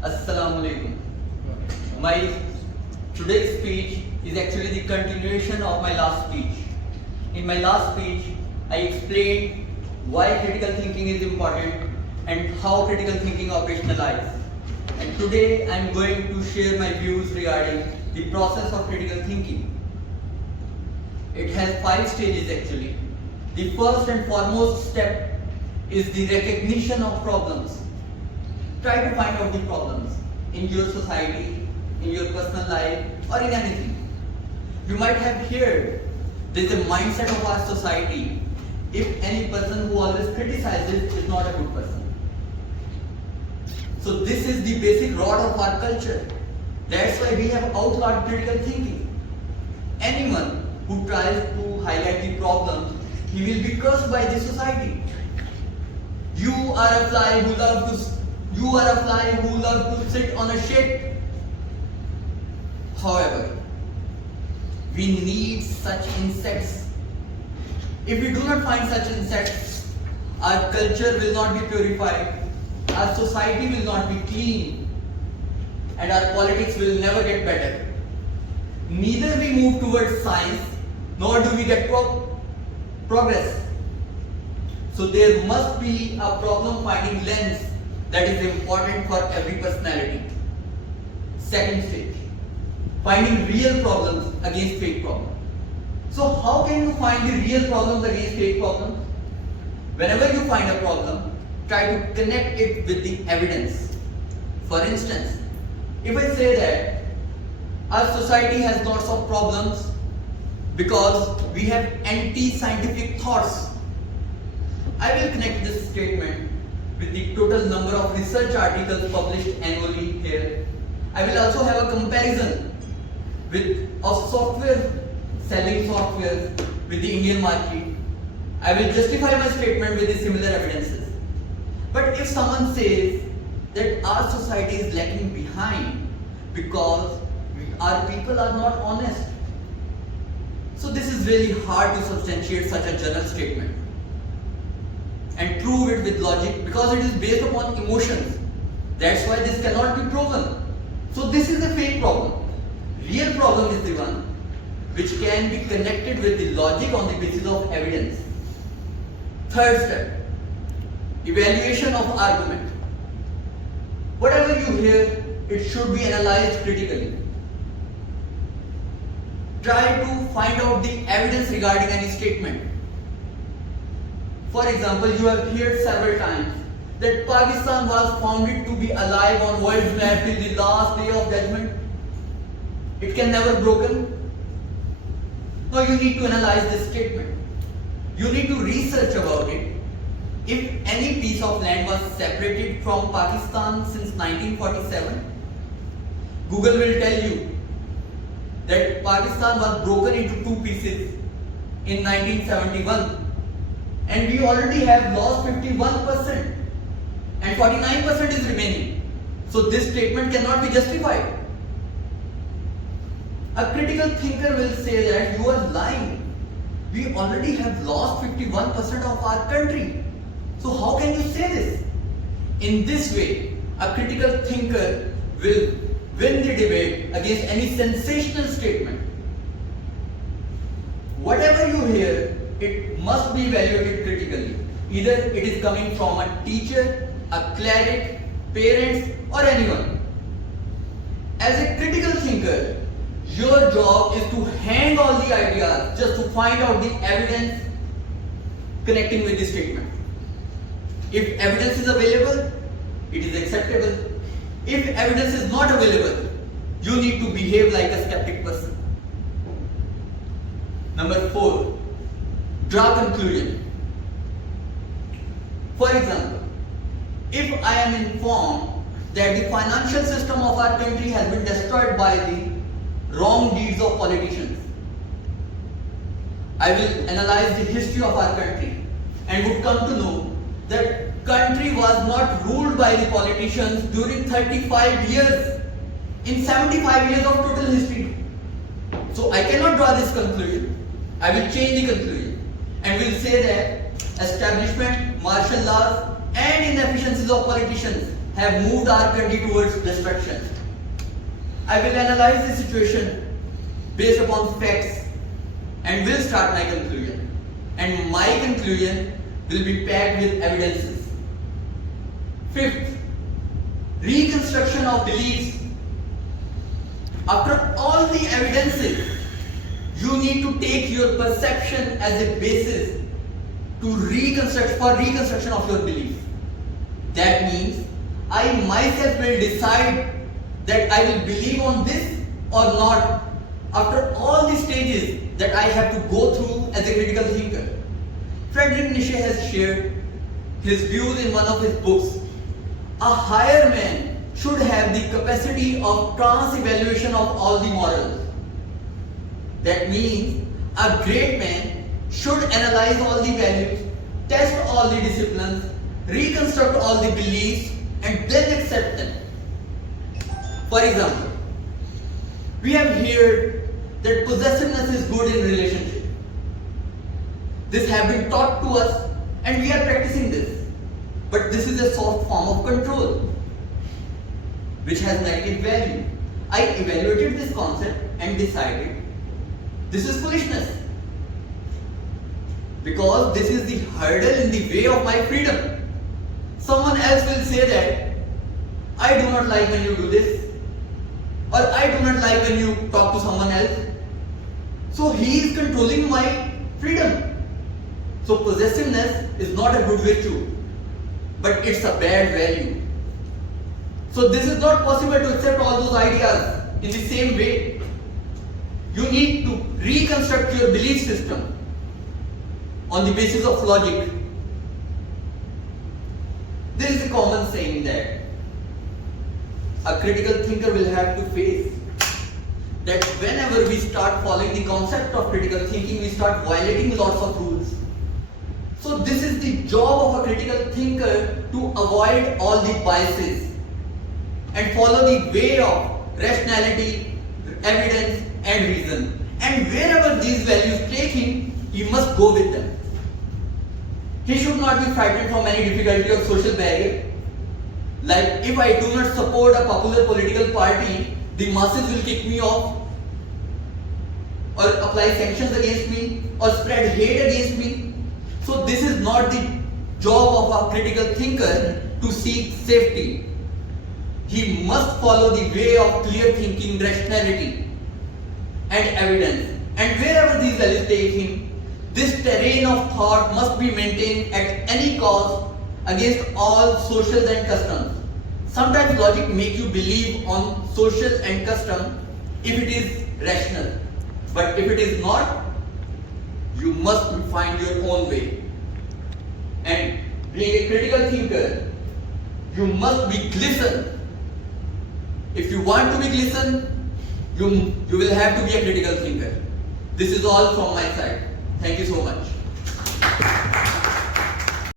Assalamu alaikum. My today's speech is actually the continuation of my last speech. In my last speech, I explained why critical thinking is important and how critical thinking operationalizes. And today I am going to share my views regarding the process of critical thinking. It has 5 stages actually. The first and foremost step is the recognition of problems. Try to find out the problems in your society, in your personal life, or in anything. You might have heard there is a mindset of our society: if any person who always criticizes is not a good person. So this is the basic rod of our culture. That's why we have outlawed critical thinking. Anyone who tries to highlight the problems, he will be cursed by the society. You are a fly who love to sit on a shade. However, we need such insects. If we do not find such insects, our culture will not be purified, our society will not be clean, and our politics will never get better. Neither we move towards science, nor do we get progress. So there must be a problem finding lens that is important for every personality. Second stage, finding real problems against fake problems. So how can you find the real problems against fake problems? Whenever you find a problem, try to connect it with the evidence. For instance, if I say that our society has lots of problems because we have anti-scientific thoughts, I will connect this statement with the total number of research articles published annually here. I will also have a comparison of software, selling software with the Indian market. I will justify my statement with the similar evidences. But if someone says that our society is lagging behind because our people are not honest, so this is really hard to substantiate such a general statement and prove it with logic because it is based upon emotions. That's why this cannot be proven. So this is a fake problem. Real problem is the one which can be connected with the logic on the basis of evidence. Third step, evaluation of argument. Whatever you hear, it should be analyzed critically. Try to find out the evidence regarding any statement. For example, you have heard several times that Pakistan was founded to be alive on world's map till the last day of judgment. It can never be broken. Now you need to analyze this statement. You need to research about it. If any piece of land was separated from Pakistan since 1947, Google will tell you that Pakistan was broken into 2 pieces in 1971. And we already have lost 51% and 49% is remaining. So this statement cannot be justified. A critical thinker will say that you are lying. We already have lost 51% of our country. So how can you say this? In this way, a critical thinker will win the debate against any sensational statement. Whatever you hear, it must be evaluated critically. Either it is coming from a teacher, a cleric, parents, or anyone. As a critical thinker, your job is to hang all the ideas just to find out the evidence connecting with the statement. If evidence is available, it is acceptable. If evidence is not available, you need to behave like a skeptic person. Number 4. Draw conclusion. For example, if I am informed that the financial system of our country has been destroyed by the wrong deeds of politicians, I will analyze the history of our country and would come to know that country was not ruled by the politicians during 35 years in 75 years of total history. So I cannot draw this conclusion. I will change the conclusion and will say that establishment, martial laws and inefficiencies of politicians have moved our country towards destruction. I will analyze the situation based upon facts and will start my conclusion. And my conclusion will be packed with evidences. Fifth, reconstruction of beliefs. After all the evidences, you need to take your perception as a basis to reconstruction of your belief. That means I myself will decide that I will believe on this or not after all the stages that I have to go through as a critical thinker. Friedrich Nietzsche has shared his views in one of his books. A higher man should have the capacity of trans-evaluation of all the morals. That means a great man should analyze all the values, test all the disciplines, reconstruct all the beliefs, and then accept them. For example, we have heard that possessiveness is good in relationship. This has been taught to us and we are practicing this. But this is a soft form of control which has negative value. I evaluated this concept and decided this is foolishness because this is the hurdle in the way of my freedom. Someone else will say that I do not like when you do this, or I do not like when you talk to someone else. So he is controlling my freedom. So possessiveness is not a good virtue, but it's a bad value. So this is not possible to accept all those ideas in the same way. You need to reconstruct your belief system on the basis of logic. There is a common saying that a critical thinker will have to face that whenever we start following the concept of critical thinking, we start violating lots of rules. So this is the job of a critical thinker to avoid all the biases and follow the way of rationality, evidence and reason. And wherever these values take him, he must go with them. He should not be frightened from any difficulty or social barrier. Like if I do not support a popular political party, the masses will kick me off or apply sanctions against me or spread hate against me. So this is not the job of a critical thinker to seek safety. He must follow the way of clear thinking, rationality and evidence. And wherever these values take him, this terrain of thought must be maintained at any cost against all socials and customs. Sometimes logic makes you believe on social and custom if it is rational. But if it is not, you must find your own way. And being a critical thinker, you must be glisten. If you want to be glisten, you will have to be a critical thinker. This is all from my side. Thank you so much.